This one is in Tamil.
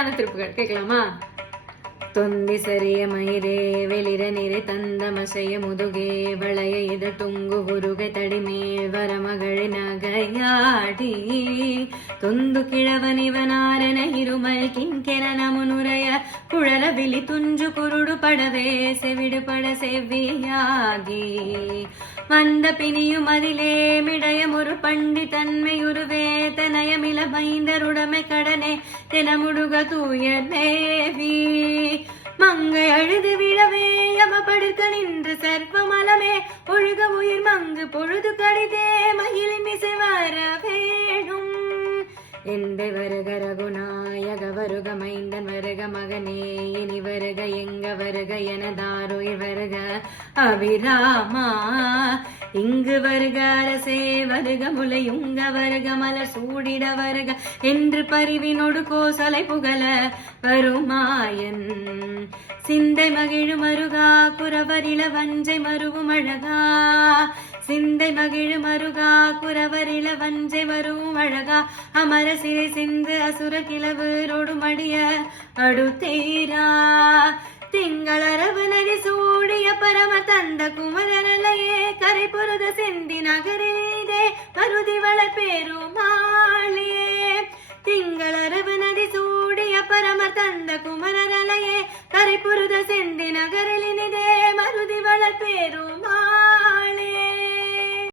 அழகான திருப்புகள் கேட்கலாமா? தொந்தி சரிய மயிரே வெளிர நிறை தந்த மசைய முதுகே வளைய இத துங்கு உருகை தடிமேல் வரமகளை நகையாடி தொந்து கிழவனிவனாரன இருமல் கிண்கென முனுரைய குழல விழி துஞ்சு குருடு படவே செவிடு பட செவ்வியாகி வந்த பிணியும் அதிலே மிடயம் ஒரு பண்டி தன்மையுருவே தனயமில மைந்தருடமை கடனே தினமுடுக தூய தேவி மங்கை அழுது விழவே யமபடுக்க நின்று சர்வமலமே ஒழுக உயிர் மங்கு பொழுது கடிதே மகிழ்மிசை வர வேணும் எந்த வருக ரகுநாயக வருக மைந்தன் வருக மகனே இனி வருக எங்க வருக எனதாருயிர் வருக அபிராமா இங்கு வருக அரசே வருக முலையுங்க வருக மலர் சூடிட வருக என்று பரிவினோடு கோசலை புகழ வருமாயன் சிந்தை மகிழு மருகா குரவரில வஞ்சை மருவும் அழகா சிந்தை மகிழு மருகா குரவரில வஞ்சை மருவும் அழகா அமர சிறை சிந்து அசுர கிளவரோடு மடிய அடுத்தீரா திங்களரவு நதி சூடிய பரம தந்த குமரனையே கரை பொருத செந்தி நகரீதே மருதி வள பெருமாளே திங்க